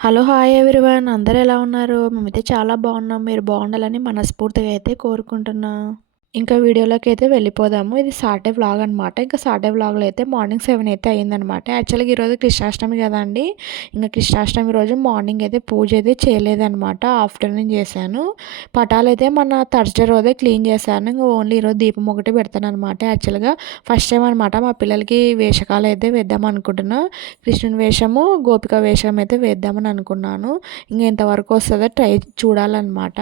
Hello hi everyone. అందరూ ఎలా ఉన్నారు? మేమైతే చాలా బాగున్నాం. మీరు బాగుండాలని మనస్ఫూర్తిగా అయితే కోరుకుంటున్నాం. ఇంకా వీడియోలోకి అయితే వెళ్ళిపోదాము. ఇది సాటర్డే వ్లాగ్ అనమాట ఇంకా సాటర్డే వ్లాగ్లో అయితే మార్నింగ్ సెవెన్ అయితే అయ్యిందనమాట యాక్చువల్గా ఈరోజు కృష్ణాష్టమి కదండి ఇంకా కృష్ణాష్టమి రోజు మార్నింగ్ అయితే పూజ అయితే చేయలేదనమాట ఆఫ్టర్నూన్ చేశాను. పటాలు అయితే మన థర్స్డే రోజే క్లీన్ చేశాను. ఇంకా ఓన్లీ ఈరోజు దీపం ఒకటి పెడతాను అనమాట యాక్చువల్గా. ఫస్ట్ టైం అనమాట మా పిల్లలకి వేషకాలు అయితే వేద్దాం అనుకుంటున్నా. కృష్ణుని వేషము గోపిక వేషం అయితే వేద్దామని అనుకున్నాను. ఇంకా ఎంతవరకు వస్తుందో ట్రై చూడాలన్నమాట.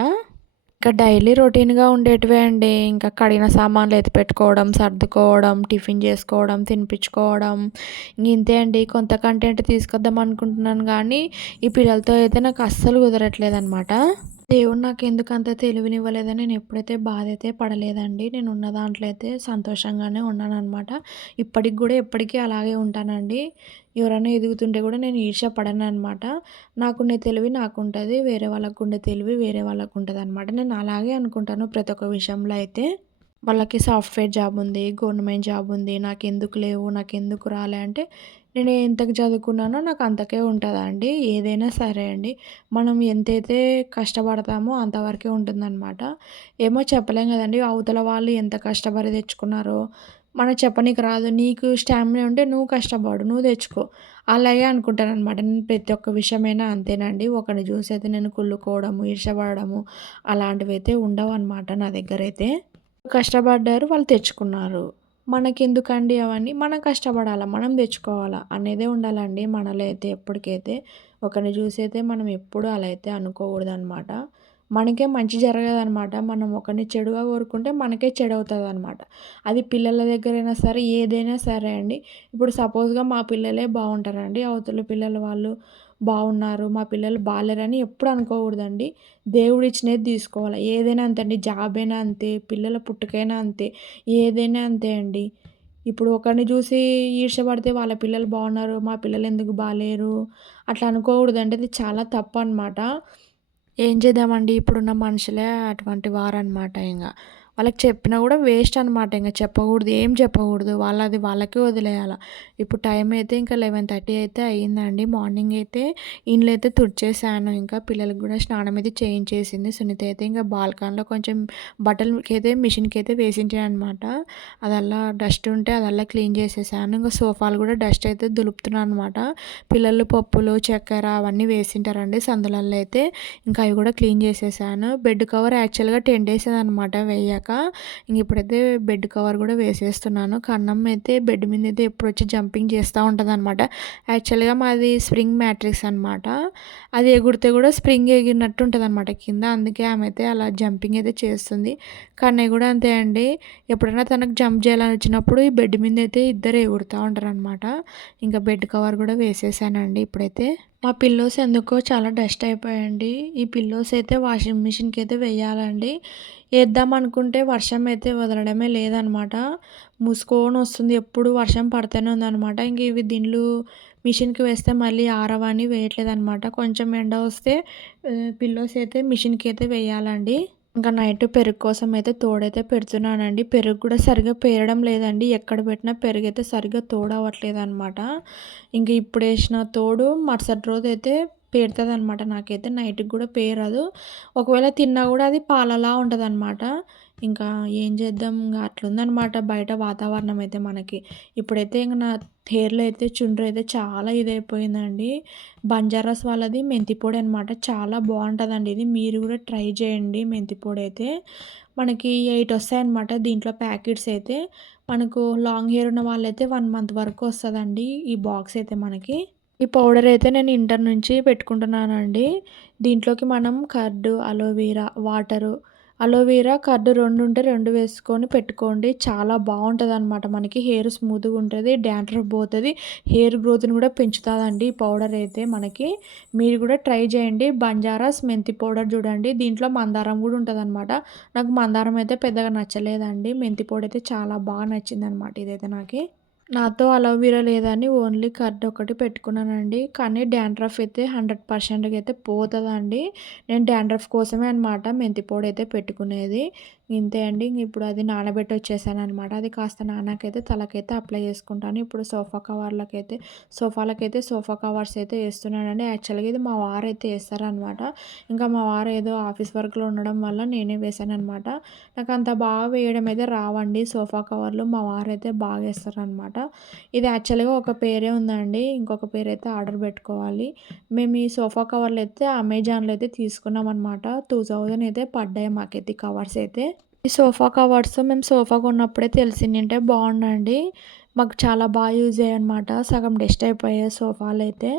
ఇంకా డైలీ రొటీన్గా ఉండేటివే అండి. ఇంకా కడిగిన సామాన్లు ఎత్తి పెట్టుకోవడం సర్దుకోవడం టిఫిన్ చేసుకోవడం తినిపించుకోవడం. ఇంతే అండి. కొంత కంటెంట్ తీసుకొద్దాం అనుకుంటున్నాను కానీ ఈ పిల్లలతో అయితే నాకు అస్సలు కుదరట్లేదు అనమాట దేవుడు నాకు ఎందుకు అంత తెలివినివ్వలేదని నేను ఎప్పుడైతే బాధ అయితే పడలేదండి నేను ఉన్న దాంట్లో అయితే సంతోషంగానే ఉన్నాను అనమాట ఇప్పటికి కూడా ఎప్పటికీ అలాగే ఉంటానండి. ఎవరైనా ఎదుగుతుంటే కూడా నేను ఈర్ష పడను అనమాట నాకుండే తెలివి నాకు ఉంటుంది వేరే వాళ్ళకు ఉండే తెలివి వేరే వాళ్ళకు ఉంటుంది అనమాట నేను అలాగే అనుకుంటాను ప్రతి ఒక్క విషయంలో అయితే. వాళ్ళకి సాఫ్ట్వేర్ జాబ్ ఉంది గవర్నమెంట్ జాబ్ ఉంది నాకు ఎందుకు లేవు నాకు ఎందుకు రాలే అంటే నేను ఎంతకు చదువుకున్నానో నాకు అంతకే ఉంటుందండి ఏదైనా సరే అండి. మనం ఎంతైతే కష్టపడతామో అంతవరకే ఉంటుందన్నమాట. ఏమో చెప్పలేం కదండి. అవతల వాళ్ళు ఎంత కష్టపడి తెచ్చుకున్నారో మనం చెప్పనీకి రాదు. నీకు స్టామినా ఉంటే నువ్వు కష్టపడు నువ్వు తెచ్చుకో. అలాగే అనుకుంటాను అనమాట నేను ప్రతి ఒక్క విషయమైనా అంతేనండి. ఒకరిని చూసి అయితే నేను కుళ్ళుకోవడము ఈర్షపడము అలాంటివి అయితే ఉండవు అనమాట నా దగ్గర అయితే కష్టపడ్డారు వాళ్ళు తెచ్చుకున్నారు. మనకెందుకండి అవన్నీ? మనం కష్టపడాలా? మనం తెచ్చుకోవాలా? అనేదే ఉండాలండి మనలో అయితే ఎప్పటికైతే. ఒకరిని చూసి అయితే మనం ఎప్పుడు అలా అయితే అనుకోకూడదు అనమాట మనకే మంచి జరగదనమాట మనం ఒకరిని చెడుగా కోరుకుంటే మనకే చెడు అవుతుంది అనమాట అది పిల్లల దగ్గరైనా సరే ఏదైనా సరే అండి. ఇప్పుడు సపోజ్గా మా పిల్లలే బాగుంటారండి. అవతల పిల్లల వాళ్ళు బాగున్నారు మా పిల్లలు బాగాలేరని ఎప్పుడు అనుకోకూడదండి. దేవుడు ఇచ్చినది తీసుకోవాలి? ఏదైనా అంతే అండి జాబ్ అయినా అంతే పిల్లల పుట్టుకైనా అంతే ఏదైనా అంతే అండి. ఇప్పుడు ఒకరిని చూసి ఈర్షపడితే వాళ్ళ పిల్లలు బాగున్నారు మా పిల్లలు ఎందుకు బాగాలేరు అట్లా అనుకోకూడదండి. అది చాలా తప్పు అనమాట ఏం చేద్దామండి? ఇప్పుడున్న మనుషులే అటువంటి వారనమాట ఇంకా వాళ్ళకి చెప్పినా కూడా వేస్ట్ అనమాట ఇంకా చెప్పకూడదు ఏం చెప్పకూడదు. వాళ్ళది వాళ్ళకే వదిలేయాలి. ఇప్పుడు టైం అయితే ఇంకా లెవెన్ థర్టీ అయితే అయ్యిందండి మార్నింగ్ అయితే ఇండ్లు అయితే తుడిచేసాను. ఇంకా పిల్లలకు కూడా స్నానం అయితే చేయించేసింది. సునీత అయితే ఇంకా బాల్కాన్లో కొంచెం బట్టలకి అయితే మిషన్కి అయితే వేసించాను అనమాట అదల్లా డస్ట్ ఉంటే అదల్లా క్లీన్ చేసేసాను. ఇంకా సోఫాలు కూడా డస్ట్ అయితే దులుపుతున్నాను అనమాట పిల్లలు పప్పులు చక్కెర అవన్నీ వేసింటారండి సందులలో అయితే. ఇంకా అవి కూడా క్లీన్ చేసేసాను. బెడ్ కవర్ యాక్చువల్గా టెన్ డేస్ అనమాట వేయక. ఇంక ఇప్పుడైతే బెడ్ కవర్ కూడా వేసేస్తున్నాను. కన్నం అయితే బెడ్ మీద అయితే ఎప్పుడు వచ్చి జంపింగ్ చేస్తూ ఉంటుంది అనమాట యాక్చువల్గా మాది స్ప్రింగ్ మ్యాట్రిక్స్ అనమాట అది ఎగురితే కూడా స్ప్రింగ్ ఎగిరినట్టు ఉంటుంది అనమాట కింద. అందుకే ఆమె అయితే అలా జంపింగ్ అయితే చేస్తుంది. కన్నయ్య కూడా అంతే అండి. ఎప్పుడైనా తనకు జంప్ చేయాలని వచ్చినప్పుడు ఈ బెడ్ మీద అయితే ఇద్దరు ఎగురుతూ ఉంటారు అనమాట ఇంకా బెడ్ కవర్ కూడా వేసేసానండి ఇప్పుడైతే. మా పిల్లోస్ ఎందుకో చాలా డస్ట్ అయిపోయాయండి. ఈ పిల్లోస్ అయితే వాషింగ్ మిషన్కి అయితే వేయాలండి. వేద్దాం అనుకుంటే వర్షం అయితే వదలడమే లేదనమాట. మూసుకొని వస్తుంది. ఎప్పుడు వర్షం పడుతూనే ఉందనమాట. ఇంక ఇవి దిండ్లు మిషన్కి వేస్తే మళ్ళీ ఆరవని వేయట్లేదు అనమాట కొంచెం ఎండ వస్తే పిల్లోస్ అయితే మిషన్కి అయితే వేయాలండి. ఇంకా నైట్ పెరుగు కోసం అయితే తోడైతే పెడుతున్నానండి. పెరుగు కూడా సరిగా పేరడం లేదండి. ఎక్కడ పెట్టినా పెరుగు అయితే సరిగ్గా తోడవట్లేదు అనమాట ఇంకా ఇప్పుడు వేసిన తోడు మరుసటి రోజు అయితే పేరుతుంది అనమాట నాకైతే నైట్కి కూడా పేరదు. ఒకవేళ తిన్నా కూడా అది పాలలా ఉంటుంది అనమాట ఇంకా ఏం చేద్దాం? ఇంకా అట్లుందనమాట బయట వాతావరణం అయితే మనకి. ఇప్పుడైతే ఇంక నా హెయిర్లో అయితే చుండ్రు అయితే చాలా ఇదైపోయిందండి. బంజారాస్ వాళ్ళది మెంతి పొడి అనమాట చాలా బాగుంటుందండి ఇది. మీరు కూడా ట్రై చేయండి మెంతి పొడి అయితే. మనకి ఎయిట్ వస్తాయన్నమాట దీంట్లో ప్యాకెట్స్ అయితే. మనకు లాంగ్ హెయిర్ ఉన్న వాళ్ళైతే వన్ మంత్ వరకు వస్తుందండి ఈ బాక్స్ అయితే మనకి. ఈ పౌడర్ అయితే నేను ఇంటర్ నుంచి పెట్టుకుంటున్నానండి. దీంట్లోకి మనం curd aloe vera water aloe vera curd రెండు ఉంటే రెండు వేసుకొని పెట్టుకోండి. చాలా బాగుంటుంది అనమాట మనకి. హెయిర్ స్మూత్గా ఉంటుంది డాండ్రఫ్ పోతుంది. హెయిర్ గ్రోత్ని కూడా పెంచుతుందండి ఈ పౌడర్ అయితే మనకి. మీరు కూడా ట్రై చేయండి. బంజారాస్ మెంతి పౌడర్ చూడండి. దీంట్లో మందారం కూడా ఉంటుంది అనమాట నాకు మందారం అయితే పెద్దగా నచ్చలేదండి. మెంతి పౌడర్ అయితే చాలా బాగా నచ్చింది అనమాట ఇదైతే నాకు. నాతో అలోవీరా లేదని ఓన్లీ కర్డ్ ఒకటి పెట్టుకున్నానండి. కానీ డాండ్రఫ్ అయితే హండ్రెడ్ పర్సెంట్గా అయితే పోతుందండి. నేను డాండ్రఫ్ కోసమే అనమాట మెంతి పొడి అయితే పెట్టుకునేది. ఇంతే అండి. ఇప్పుడు అది నానబెట్టి వచ్చేసాను అనమాట అది కాస్త నానాకైతే తలకైతే అప్లై చేసుకుంటాను. ఇప్పుడు సోఫా కవర్లకైతే సోఫాలకైతే సోఫా కవర్స్ అయితే వేస్తున్నానండి. యాక్చువల్గా ఇది మా వారు అయితే వేస్తారనమాట ఇంకా మా వారు ఏదో ఆఫీస్ వర్క్లో ఉండడం వల్ల నేనే వేసాను అనమాట నాకు అంత బాగా వేయడం అయితే రావండి. సోఫా కవర్లు మా వారు అయితే బాగా వేస్తారనమాట ఇది యాక్చువల్గా ఒక పేరే ఉందండి. ఇంకొక పేరు అయితే ఆర్డర్ పెట్టుకోవాలి. మేము ఈ సోఫా కవర్లు అయితే అమెజాన్లో అయితే తీసుకున్నాం అనమాట టూ థౌజండ్ అయితే పడ్డాయి మాకైతే కవర్స్ అయితే. ఈ సోఫా కవర్స్ మేము సోఫా కొన్నప్పుడే తెలిసిందంటే బాగుండండి మాకు చాలా బాగా యూజ్ అయ్యాయి అనమాట సగం డస్ట్ అయిపోయాయి సోఫాలు అయితే.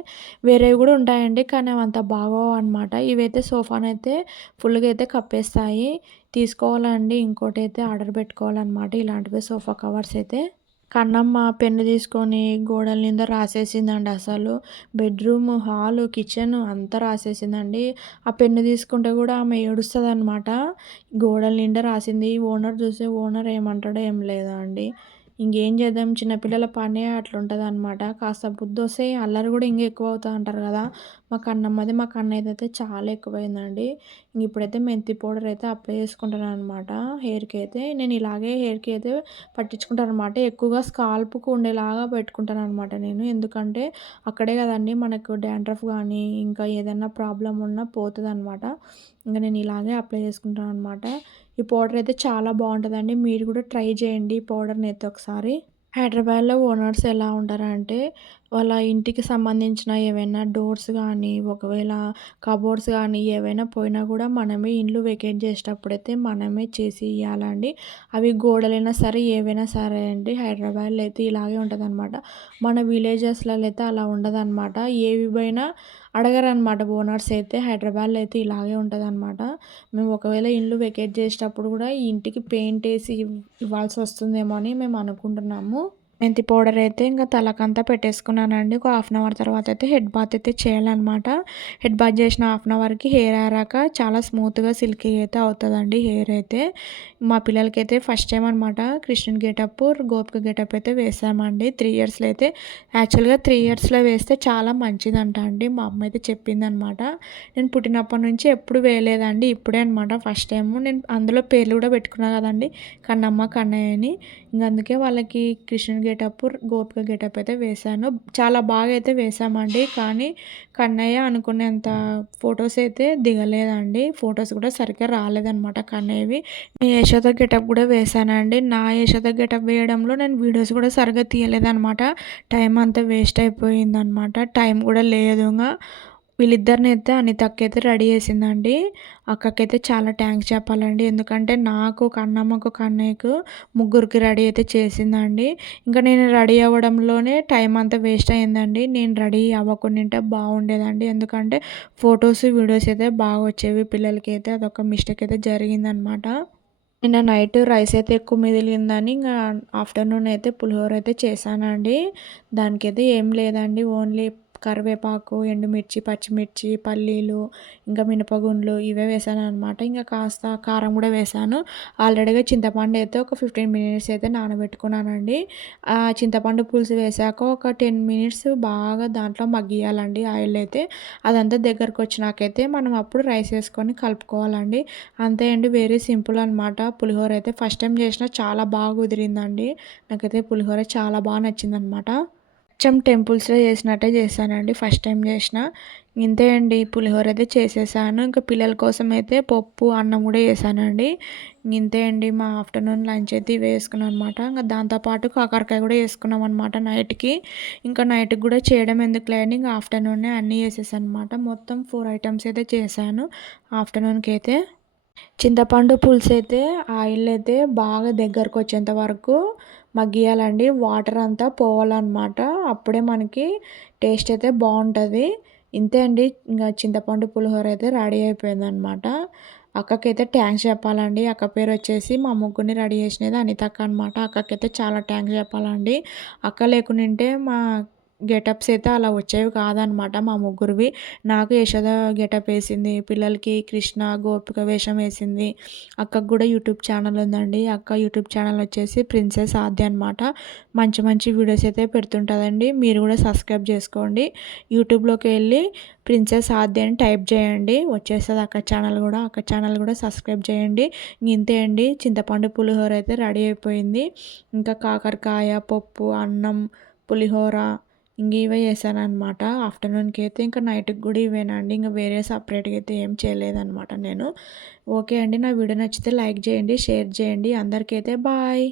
వేరేవి కూడా ఉంటాయండి కానీ అవి అంత బాగోవు అనమాట ఇవైతే సోఫాను అయితే ఫుల్గా అయితే కప్పేస్తాయి. తీసుకోవాలండి. ఇంకోటి అయితే ఆర్డర్ పెట్టుకోవాలన్నమాట ఇలాంటివి సోఫా కవర్స్ అయితే. కన్నమ్మ పెన్ను తీసుకొని గోడల నిండా రాసేసిందండి అసలు. బెడ్రూమ్ హాలు కిచెన్ అంతా రాసేసిందండి. ఆ పెన్ను తీసుకుంటే కూడా ఆమె ఏడుస్తుంది అనమాట గోడల నిండా రాసింది. ఓనర్ చూస్తే ఓనర్ ఏమంటాడో ఏం లేదా అండి ఇంకేం చేద్దాం? చిన్నపిల్లల పనే అట్లుంటుంది అనమాట కాస్త బుద్ధి వస్తే అల్లరి కూడా ఇంకా ఎక్కువ అవుతా అంటారు కదా. మా కన్నమ్మది మా కన్నయ్యది అయితే చాలా ఎక్కువైందండి. ఇంక ఇప్పుడైతే మెంతి పౌడర్ అయితే అప్లై చేసుకుంటాను అనమాట హెయిర్కి అయితే నేను ఇలాగే హెయిర్కి అయితే పట్టించుకుంటాను అనమాట ఎక్కువగా స్కాల్ప్కు ఉండేలాగా పెట్టుకుంటాను అనమాట నేను. ఎందుకంటే అక్కడే కదండి మనకు డాండ్రఫ్ కానీ ఇంకా ఏదైనా ప్రాబ్లం ఉన్నా పోతుంది అనమాట ఇంకా నేను ఇలాగే అప్లై చేసుకుంటాను అనమాట ఈ పౌడర్ అయితే చాలా బాగుంటుందండి. మీరు కూడా ట్రై చేయండి ఈ పౌడర్ని అయితే ఒకసారి. హైదరాబాద్లో ఓనర్స్ ఎలా ఉంటారంటే వాళ్ళ ఇంటికి సంబంధించిన ఏవైనా డోర్స్ కానీ ఒకవేళ కబోర్డ్స్ కానీ ఏవైనా పోయినా కూడా మనమే ఇండ్లు వెకేట్ చేసేటప్పుడైతే మనమే చేసి ఇవ్వాలండి అవి గోడలైనా సరే ఏవైనా సరే అండి హైదరాబాద్లో అయితే ఇలాగే ఉంటుంది అనమాట మన విలేజెస్లలో అయితే అలా ఉండదన్నమాట. ఏవి పోయినా అడగరనమాట ఓనర్స్ అయితే హైదరాబాద్లో అయితే ఇలాగే ఉంటుంది అనమాట మేము ఒకవేళ ఇల్లు వెకేట్ చేసేటప్పుడు కూడా ఈ ఇంటికి పెయింట్ వేసి ఇవ్వాల్సి వస్తుందేమో అని మేము అనుకుంటున్నాము. మెంతి పౌడర్ అయితే ఇంకా తలకంతా పెట్టేసుకున్నానండి. ఒక హాఫ్ అన్ అవర్ తర్వాత అయితే హెడ్ బాత్ అయితే చేయాలన్నమాట. హెడ్ బాత్ చేసిన హాఫ్ అన్ అవర్కి హెయిర్ ఆరాక చాలా స్మూత్గా సిల్కీ అయితే అవుతుందండి హెయిర్ అయితే. మా పిల్లలకైతే ఫస్ట్ టైం అనమాట కృష్ణుని గెటప్ గోపిక గెటప్ అయితే వేసామండి. త్రీ ఇయర్స్లో అయితే యాక్చువల్గా త్రీ ఇయర్స్లో వేస్తే చాలా మంచిదంట అండి. మా అమ్మ అయితే చెప్పిందనమాట నేను పుట్టినప్పటి నుంచి ఎప్పుడు వేయలేదండి ఇప్పుడే అనమాట ఫస్ట్ టైము. నేను అందులో పేర్లు కూడా పెట్టుకున్నా కదండి కన్నమ్మ కన్నయ్య అని. ఇంక అందుకే వాళ్ళకి కృష్ణుని గెటప్ గోపిక గెటప్ అయితే వేశాను. చాలా బాగా అయితే వేసామండి కానీ కన్నయ్య అనుకునేంత ఫొటోస్ అయితే దిగలేదండి. ఫొటోస్ కూడా సరిగ్గా రాలేదనమాట కన్నయ్యవి. నేను యశోద గెటప్ కూడా వేశానండి. నా యశోద గెటప్ వేయడంలో నేను వీడియోస్ కూడా సరిగ్గా తీయలేదనమాట టైం అంతా వేస్ట్ అయిపోయిందనమాట టైం కూడా లేదు వీళ్ళిద్దరిని అయితే అనితక్కైతే రెడీ చేసిందండి. అక్కకైతే చాలా థ్యాంక్స్ చెప్పాలండి. ఎందుకంటే నాకు కన్నమ్మకు కన్నయ్యకు ముగ్గురికి రెడీ అయితే చేసిందండి. ఇంకా నేను రెడీ అవ్వడంలోనే టైం అంతా వేస్ట్ అయిందండి నేను రెడీ అవ్వకుండా బాగుండేదండి. ఎందుకంటే ఫొటోస్ వీడియోస్ అయితే బాగా వచ్చేవి. పిల్లలకి అయితే అదొక మిస్టేక్ అయితే జరిగిందనమాట. నిన్న నైట్ రైస్ అయితే ఎక్కువ మిగిలిందని ఇంకా ఆఫ్టర్నూన్ అయితే పులిహోర అయితే చేశానండి. దానికైతే ఏం లేదండి. ఓన్లీ కరివేపాకు ఎండుమిర్చి పచ్చిమిర్చి పల్లీలు ఇంకా మినపగుండ్లు ఇవే వేసాను అనమాట ఇంకా కాస్త కారం కూడా వేసాను. ఆల్రెడీగా చింతపండు అయితే ఒక ఫిఫ్టీన్ మినిట్స్ అయితే నానబెట్టుకున్నానండి. ఆ చింతపండు పులుసు వేసాక ఒక టెన్ మినిట్స్ బాగా దాంట్లో మగ్గియాలండి ఆయిల్ అయితే. అదంతా దగ్గరకు వచ్చినాకైతే మనం అప్పుడు రైస్ వేసుకొని కలుపుకోవాలండి. అంతే అండి వెరీ సింపుల్ అనమాట పులిహోర అయితే ఫస్ట్ టైం చేసిన చాలా బాగా కుదిరిందండి. నాకైతే పులిహోర చాలా బాగా నచ్చిందనమాట అచ్చం టెంపుల్స్లో చేసినట్టే చేశానండి ఫస్ట్ టైం చేసిన. ఇంతే అండి పులిహోర అయితే చేసేసాను. ఇంకా పిల్లల కోసం అయితే పప్పు అన్నం కూడా చేశానండి. ఇంతే అండి మా ఆఫ్టర్నూన్ లంచ్ అయితే వేసుకున్నాం అనమాట ఇంకా దాంతోపాటు కాకరకాయ కూడా వేసుకున్నాం అనమాట నైట్కి. ఇంకా నైట్కి కూడా చేయడం ఎందుకు లేని ఇంకా ఆఫ్టర్నూన్నే అన్నీ చేసేసాను అనమాట మొత్తం ఫోర్ ఐటమ్స్ అయితే చేశాను ఆఫ్టర్నూన్కి అయితే. చింతపండు పులుసు అయితే ఆయిల్ అయితే బాగా దగ్గరకు వచ్చేంత వరకు మగ్గియాలండి. వాటర్ అంతా పోవాలన్నమాట. అప్పుడే మనకి టేస్ట్ అయితే బాగుంటుంది. ఇంతే అండి. ఇంకా చింతపండు పులిహోర అయితే రెడీ అయిపోయిందనమాట అక్కకైతే థ్యాంక్స్ చెప్పాలండి. అక్క పేరు వచ్చేసి మా ముగ్గురిని రెడీ చేసినది అనితక్క అనమాట అక్కకైతే చాలా థ్యాంక్స్ చెప్పాలండి. అక్క లేకుంటే మా గెటప్స్ అయితే అలా వచ్చేవి కాదనమాట మా ముగ్గురివి. నాకు యశోద గెటప్ వేసింది పిల్లలకి కృష్ణ గోపిక వేషం వేసింది అక్కకు కూడా యూట్యూబ్ ఛానల్ ఉందండి. అక్క యూట్యూబ్ ఛానల్ వచ్చేసి ప్రిన్సెస్ ఆద్య అనమాట. మంచి మంచి వీడియోస్ అయితే పెడుతుంటుందండి. మీరు కూడా సబ్స్క్రైబ్ చేసుకోండి. యూట్యూబ్లోకి వెళ్ళి ప్రిన్సెస్ ఆద్య అని టైప్ చేయండి. వచ్చేస్తుంది అక్క ఛానల్ కూడా అక్క ఛానల్ కూడా సబ్స్క్రైబ్ చేయండి. ఇంతే అండి. చింతపండు పులిహోర అయితే రెడీ అయిపోయింది. ఇంకా కాకరకాయ పప్పు అన్నం పులిహోర ఇంక ఇవే చేశాను అనమాట ఆఫ్టర్నూన్కి అయితే ఇంకా నైట్కి కూడా ఇవేనండి ఇంకా వేరే సపరేట్గా అయితే ఏం చేయలేదన్నమాట నేను. ఓకే అండి. నా వీడియో నచ్చితే లైక్ చేయండి షేర్ చేయండి. అందరికైతే బాయ్.